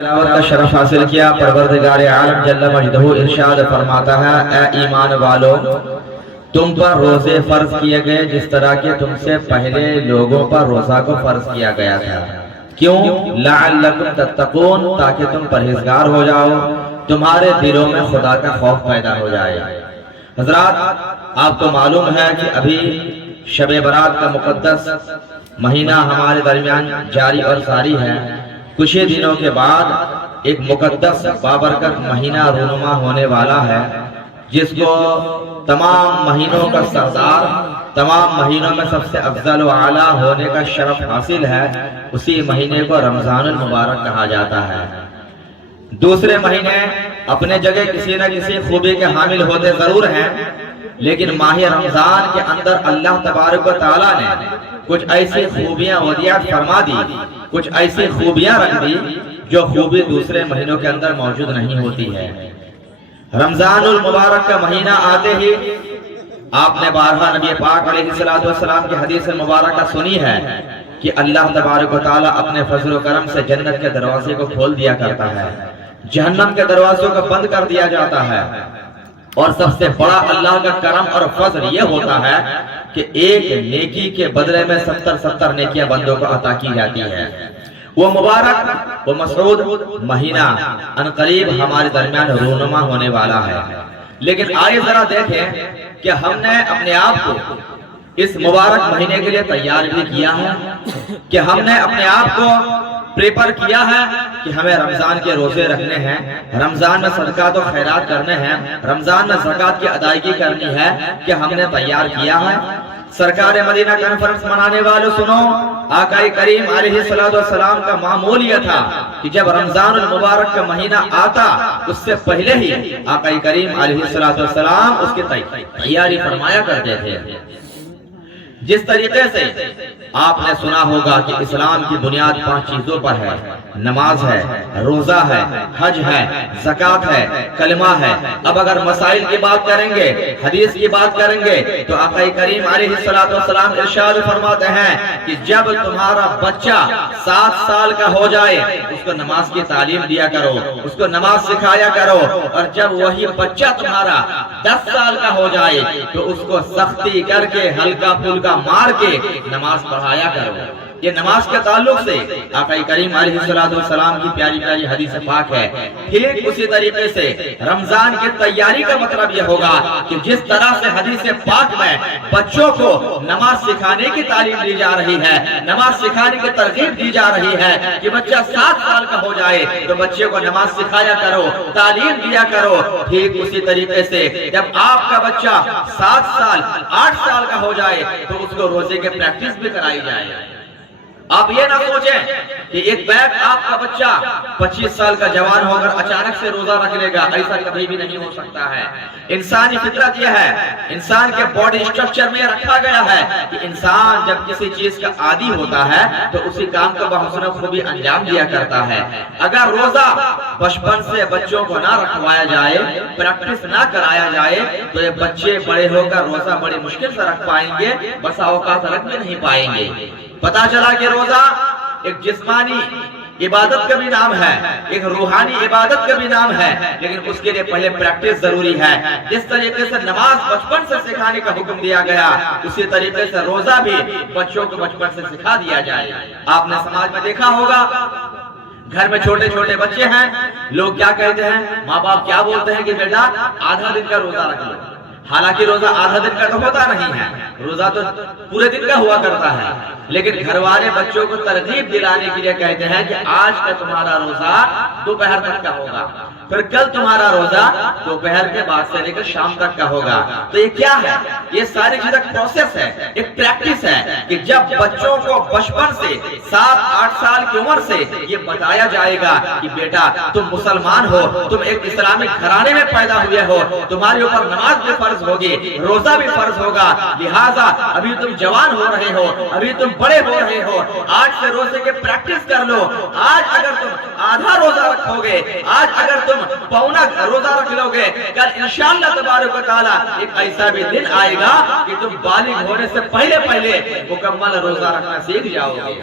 تلاوت کا شرف حاصل کیا۔ پروردگار عالم جل مجدہ ارشاد فرماتا ہے، اے ایمان والو، تم پر روزے فرض کیے گئے جس طرح کہ تم سے پہلے لوگوں پر روزہ کو فرض کیا گیا تھا۔ کیوں؟ لعلکم تتقون، تاکہ تم پرہیزگار ہو جاؤ، تمہارے دلوں میں خدا کا خوف پیدا ہو جائے۔ حضرات، آپ کو معلوم ہے کہ ابھی شب برات کا مقدس مہینہ ہمارے درمیان جاری اور ساری ہے۔ کچھ ہی دنوں کے بعد ایک مقدس بابرکت مہینہ رونما ہونے والا ہے، جس کو تمام مہینوں کا سردار، تمام مہینوں میں سب سے افضل و اعلیٰ ہونے کا شرف حاصل ہے۔ اسی مہینے کو رمضان المبارک کہا جاتا ہے۔ دوسرے مہینے اپنے جگہ کسی نہ کسی خوبی کے حامل ہوتے ضرور ہیں، لیکن ماہ رمضان کے اندر اللہ تبارک و تعالیٰ نے کچھ ایسی خوبیاں ودیعت فرما دی، کچھ ایسی خوبیاں رکھ دی جو خوبی دوسرے مہینوں کے اندر موجود نہیں ہوتی ہے۔ رمضان المبارک کا مہینہ آتے ہی آپ نے بارہا نبی پاک علیہ السلام کی حدیث مبارکہ سنی ہے کہ اللہ تبارک و تعالیٰ اپنے فضل و کرم سے جنت کے دروازے کو کھول دیا کرتا ہے، جہنم کے دروازوں کو بند کر دیا جاتا ہے، اور سب سے بڑا اللہ کا کرم اور فضل یہ ہوتا ہے کہ ایک نیکی کے بدلے میں 70 نیکیاں بندوں کو عطا کی جاتی ہے۔ وہ مبارک، وہ مسعود مہینہ عنقریب ہمارے درمیان رونما ہونے والا ہے۔ لیکن آئیے ذرا دیکھیں کہ ہم نے اپنے آپ کو اس مبارک مہینے کے لیے تیار بھی کیا ہے، کہ ہم نے اپنے آپ کو پریپر کیا ہے کہ ہمیں رمضان کے روزے رکھنے ہیں، رمضان میں صدقات و خیرات کرنے ہیں، رمضان میں زکوٰۃ کی ادائیگی کرنی ہے، کہ ہم نے تیار کیا ہے۔ سرکار مدینہ کانفرنس منانے والوں سنو، آقا کریم علیہ السلام کا معمول یہ تھا کہ جب رمضان المبارک کا مہینہ آتا اس سے پہلے ہی آقا کریم علیہ السلام اس کی تیاری فرمایا کرتے تھے۔ جس طریقے سے آپ نے سنا ہوگا کہ اسلام کی بنیاد 5 چیزوں پر ہے، نماز ہے، روزہ ہے، حج ہے، زکوٰۃ ہے، کلمہ ہے۔ اب اگر مسائل کی بات کریں گے، حدیث کی بات کریں گے، تو آقا کریم علیہ السلام ارشاد فرماتے ہیں کہ جب تمہارا بچہ 7 سال کا ہو جائے اس کو نماز کی تعلیم دیا کرو، اس کو نماز سکھایا کرو، اور جب وہی بچہ تمہارا 10 سال کا ہو جائے تو اس کو سختی کر کے ہلکا پھلکا مار کے نماز پڑھایا کرو۔ یہ نماز کے تعلق سے آقا کریم علیہ السلام کی پیاری پیاری حدیث پاک ہے۔ ٹھیک اسی طریقے سے رمضان کی تیاری کا مطلب یہ ہوگا کہ جس طرح سے حدیث پاک میں بچوں کو نماز سکھانے کی تعلیم دی جا رہی ہے، نماز سکھانے کی ترغیب دی جا رہی ہے کہ بچہ 7 سال کا ہو جائے تو بچے کو نماز سکھایا کرو، تعلیم دیا کرو، ٹھیک اسی طریقے سے جب آپ کا بچہ 7 سال 8 سال کا ہو جائے تو اس کو روزے کے پریکٹس بھی کرائی جائے۔ آپ یہ نہ سوچیں کہ ایک بیگ آپ کا بچہ 25 سال کا جوان ہو کر اچانک سے روزہ رکھ لے گا، ایسا کبھی بھی نہیں ہو سکتا ہے۔ انسانی فطرت یہ ہے، انسان کے باڈی اسٹرکچر میں رکھا گیا ہے کہ انسان جب کسی چیز کا عادی ہوتا ہے تو اسی کام کو بحسن خوبی انجام دیا کرتا ہے۔ اگر روزہ بچپن سے بچوں کو نہ رکھوایا جائے، پریکٹس نہ کرایا جائے، تو یہ بچے بڑے ہو کر روزہ بڑی مشکل سے رکھ پائیں گے، بسا اوقات رکھ بھی نہیں پائیں گے۔ پتا چلا کہ روزہ ایک جسمانی عبادت کا بھی نام ہے، ایک روحانی عبادت کا بھی نام ہے، لیکن اس کے لیے پہلے پریکٹس ضروری ہے۔ جس طریقے سے نماز بچپن سے سکھانے کا حکم دیا گیا، اسی طریقے سے روزہ بھی بچوں کو بچپن سے سکھا دیا جائے۔ آپ نے سماج میں دیکھا ہوگا، گھر میں چھوٹے چھوٹے بچے ہیں، لوگ کیا کہتے ہیں، ماں باپ کیا بولتے ہیں کہ بیٹا آدھا دن کا روزہ رکھ لو۔ حالانکہ روزہ آدھا دن کا تو ہوتا نہیں ہے، روزہ تو پورے دن کا ہوا کرتا ہے، لیکن گھر والے بچوں کو ترغیب دلانے کے لیے کہتے ہیں کہ آج کا تمہارا روزہ دوپہر تک کا ہوگا، پھر کل تمہارا روزہ دوپہر کے بعد سے لے کر شام تک کا ہوگا۔ تو یہ کیا ہے؟ یہ ساری چیز ایک پروسیس ہے، ایک پریکٹس ہے کہ جب بچوں کو بچپن سے 7-8 سال کی عمر سے یہ بتایا جائے گا کہ بیٹا تم مسلمان ہو، تم ایک اسلامی گھرانے میں پیدا ہوئے ہو، تمہارے اوپر نماز بھی فرض ہوگی، روزہ بھی فرض ہوگا، لہٰذا ابھی تم جوان ہو رہے ہو، ابھی تم بڑے ہو رہے ہو، آج سے روزے کے پریکٹس کر لو۔ آج اگر تم آدھا روزہ رکھو گے، آج اگر تم پونا روزہ رکھ لو گے، کل انشاءاللہ تبارک و تعالیٰ ایک ایسا بھی دن آئے گا کہ تم بالغ ہونے سے پہلے مکمل روزہ رکھنا سیکھ جاؤ گے۔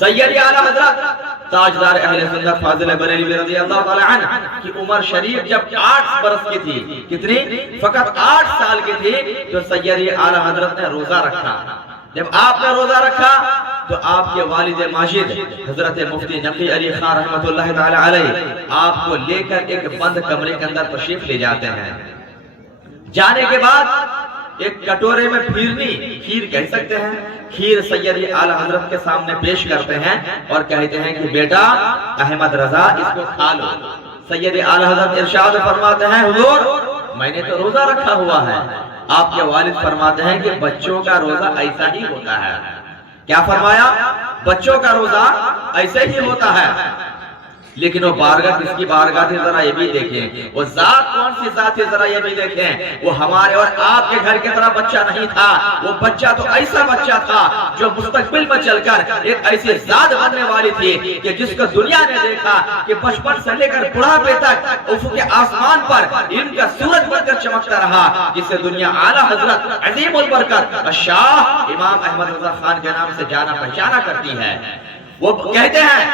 سید اعلی حضرت تاجدار اہل سنت فاضل بریلوی رضی اللہ تعالی عنہ کی عمر شریف جب 8 برس کی تھی، کتنی؟ فقط 8 سال کی تھی، تو سید اعلی حضرت نے روزہ رکھا۔ جب آپ نے روزہ رکھا تو آپ کے والد ماجد حضرت مفتی نقی علی خان رحمۃ اللہ تعالی علیہ آپ کو لے کر ایک بند کمرے کے اندر تشریف لے جاتے ہیں۔ جانے کے بعد ایک کٹورے میں کھیر کہہ سکتے ہیں، کھیر سید اعلی حضرت کے سامنے پیش کرتے ہیں اور کہتے ہیں کہ بیٹا احمد رضا اس کو کھا لو۔ سید اعلی حضرت ارشاد فرماتے ہیں حضور میں نے تو روزہ رکھا ہوا ہے۔ آپ کے والد فرماتے ہیں کہ بچوں کا روزہ ایسا ہی ہوتا ہے۔ کیا فرمایا؟ بچوں کا روزہ ایسے ہی ہوتا ہے، لیکن وہ بارگاہ کس کی بارگاہ تھی ذرا یہ بھی دیکھیں، وہ ذات کون سی ذات تھی ذرا یہ بھی دیکھیں۔ وہ ہمارے اور آپ کے گھر کی طرح بچہ نہیں تھا، وہ بچہ تو ایسا بچہ تھا جو مستقبل میں چل کر ایک ایسی ذات بننے والی تھی کہ جس کو دنیا نے دیکھا کہ بچپن سے لے کر بڑھاپے تک افق آسمان پر ان کا سورج بن کر چمکتا رہا، جسے دنیا اعلیٰ حضرت عظیم البرکت شاہ امام احمد رضا خان کے نام سے جانا پہچانا کرتی ہے۔ وہ کہتے ہیں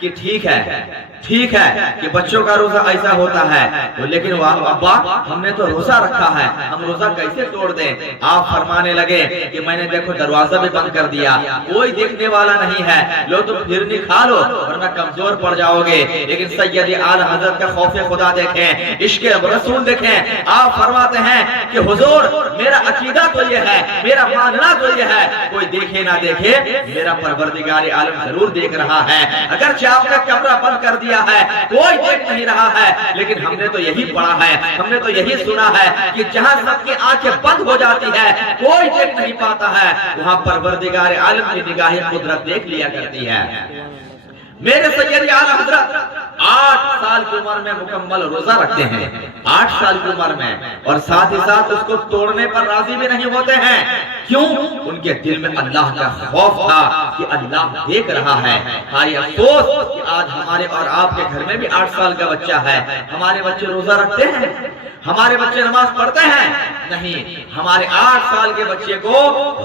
کہ ٹھیک ہے کہ بچوں کا روزہ ایسا ہوتا ہے، لیکن ابا ہم نے تو روزہ رکھا ہے، ہم روزہ کیسے توڑ دیں؟ آپ فرمانے لگے کہ میں نے دیکھو دروازہ بھی بند کر دیا، کوئی دیکھنے والا نہیں ہے، لو تم پھرنی کھا لو ورنہ کمزور پڑ جاؤ گے۔ لیکن سید اعلی حضرت کا خوف خدا دیکھیں، عشق رسول دیکھیں۔ آپ فرماتے ہیں کہ حضور میرا عقیدہ تو یہ ہے، میرا ماننا تو یہ ہے، کوئی دیکھے نہ دیکھے میرا پروردگار عالم ضرور دیکھ رہا ہے۔ اگرچہ آپ نے کمرہ بند کر دیا ہے، کوئی دیکھ نہیں رہا ہے، لیکن ہم نے تو یہی پڑھا ہے، ہم نے تو یہی سنا ہے کہ جہاں سب کی آنکھیں بند ہو جاتی ہے، کوئی دیکھ نہیں پاتا ہے، وہاں پروردگار عالم کی نگاہ قدرت دیکھ لیا کرتی ہے۔ میرے سید اعلی حضرت 8 سال کی عمر میں مکمل روزہ رکھتے ہیں، 8 سال کی عمر میں، اور ساتھ ہی ساتھ اس کو توڑنے پر راضی بھی نہیں ہوتے ہیں۔ کیوں؟ ان کے دل میں اللہ کا خوف تھا کہ اللہ دیکھ رہا ہے۔ ہائے افسوس کہ آج ہمارے اور آپ کے گھر میں بھی 8 سال کا بچہ ہے، ہمارے بچے روزہ رکھتے ہیں، ہمارے بچے نماز پڑھتے ہیں؟ نہیں، ہمارے 8 سال کے بچے کو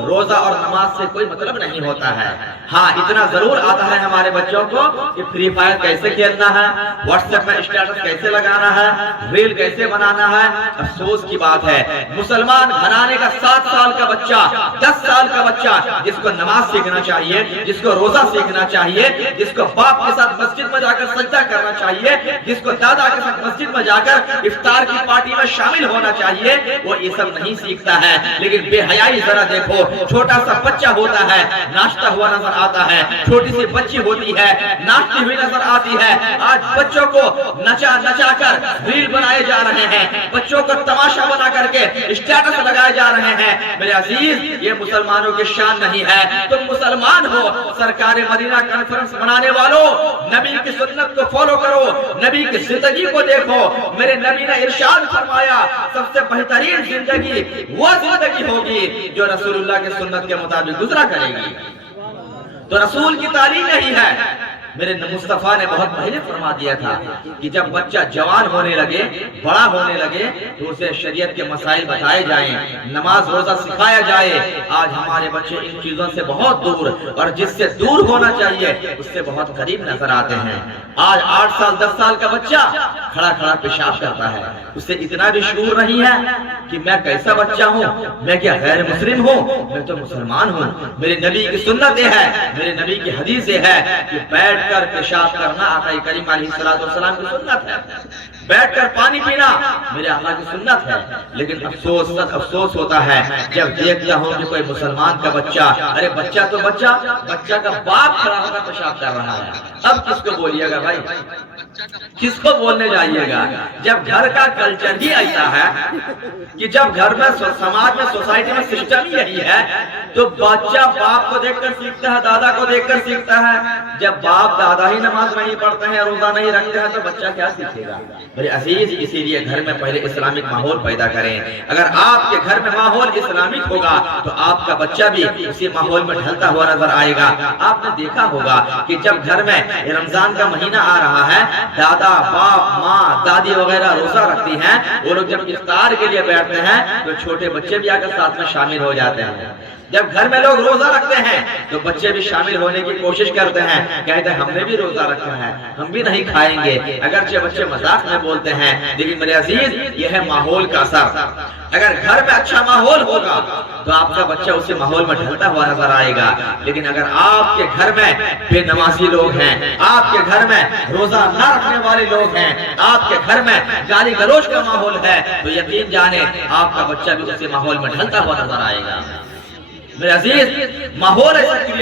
روزہ اور نماز سے کوئی مطلب نہیں ہوتا ہے۔ ہاں اتنا ضرور آتا ہے ہمارے بچوں کو کہ فری فائر کیسے کھیلنا ہے، واٹس ایپ میں اسٹیٹس کیسے لگانا ہے، ریل کیسے بنانا ہے۔ افسوس کی بات ہے مسلمان گھرانے کا 7 سال کا بچہ، 10 سال کا بچہ جس کو نماز سیکھنا چاہیے، جس کو روزہ سیکھنا چاہیے، جس کو باپ کے ساتھ مسجد میں جا کر سجدہ کرنا چاہیے، جس کو دادا کے ساتھ مسجد میں جا کر افطار کی پارٹی میں شامل ہونا چاہیے، وہ یہ سب نہیں سیکھتا ہے۔ لیکن بے حیائی ذرا دیکھو، چھوٹا سا بچہ ہوتا ہے ناشتہ ہوا نظر آتا ہے، چھوٹی سی بچی ہوتی ہے ناشتی ہوئی نظر آتی ہے۔ آج بچوں کو نچا نچا کر ریل بنائے جا رہے ہیں، بچوں کو تماشا بنا کر کے اسٹیٹس لگائے جا رہے ہیں۔ میرے عزیز یہ مسلمانوں کی شان نہیں ہے، تم مسلمان ہو، سرکار مدینہ کانفرنس منانے والوں نبی کی سنت کو فالو کرو، نبی کی زندگی کو دیکھو۔ میرے نبی نے ارشاد فرمایا سب سے بہترین زندگی وہ زندگی ہوگی جو رسول اللہ کی سنت کے مطابق گزرا کرے گی۔ تو رسول کی تعلیم یہی ہے۔ میرے مصطفیٰ نے بہت پہلے فرما دیا تھا کہ جب بچہ جوان ہونے لگے، بڑا ہونے لگے، تو اسے شریعت کے مسائل بتائے جائیں، نماز روزہ سکھایا جائے۔ آج ہمارے بچے ان چیزوں سے بہت دور، اور جس سے دور ہونا چاہیے اس سے بہت قریب نظر آتے ہیں۔ آج 8 سال 10 سال کا بچہ کھڑا کھڑا پیشاب کرتا ہے، اس سے اتنا بھی شعور نہیں ہے کہ میں کیسا بچہ ہوں، میں کیا غیر مسلم ہوں؟ میں تو مسلمان ہوں۔ میرے نبی کی سنت یہ ہے، میرے نبی کی حدیث یہ ہے کہ بیٹھ کر پیشاب کرنا آقا کریم علیہ السلام کی سنت ہے، بیٹھ کر پانی پینا میرے آقا کی سنت ہے۔ لیکن افسوس ہوتا ہے جب دیکھتا ہوں کہ کوئی مسلمان کا بچہ، ارے بچہ تو بچہ کا باپ کھڑا ہو کر پیشاب کر رہا ہے، اب کس کو بولیے گا بھائی؟ کس کو بولنے جائیے گا؟ جب گھر کا کلچر ہی ایسا ہے کہ جب گھر میں سماج میں سوسائٹی میں سسٹم ہی یہی ہے، تو بچہ باپ کو دیکھ کر سیکھتا ہے، دادا کو دیکھ کر سیکھتا ہے۔ جب باپ دادا ہی نماز نہیں پڑھتے ہیں، روزہ نہیں رکھتے ہیں، تو بچہ کیا سیکھے گا؟ میرے عزیز اسی لیے گھر میں پہلے اسلامک ماحول پیدا کریں۔ اگر آپ کے گھر میں ماحول اسلامک ہوگا تو آپ کا بچہ بھی اسی ماحول میں ڈھلتا ہوا نظر آئے گا۔ آپ نے دیکھا ہوگا کہ جب گھر میں رمضان کا مہینہ آ رہا ہے، دادا باپ ماں دادی وغیرہ روزہ رکھتی ہیں، وہ لوگ جب افطار کے لیے بیٹھتے ہیں تو چھوٹے بچے بھی آ کر ساتھ میں شامل ہو جاتے ہیں۔ جب گھر میں لوگ روزہ رکھتے ہیں تو بچے بھی شامل ہونے کی کوشش کرتے ہیں، کہتے ہیں ہم نے بھی روزہ رکھا ہے، ہم بھی نہیں کھائیں گے، اگرچہ بچے مذاق میں بولتے ہیں، لیکن میرے عزیز یہ ہے ماحول کا اثر۔ اگر گھر میں اچھا ماحول ہوگا تو آپ کا بچہ اسی ماحول میں ڈھلتا ہوا نظر آئے گا، لیکن اگر آپ کے گھر میں بے نمازی لوگ ہیں، آپ کے گھر میں روزہ نہ رکھنے والے لوگ ہیں، آپ کے گھر میں گالی گلوچ کا ماحول ہے، تو یقین جانے آپ کا بچہ بھی اسی ماحول میں ڈھلتا ہوا نظر آئے گا۔ میرے عزیز، ماحول ایسا کریٹ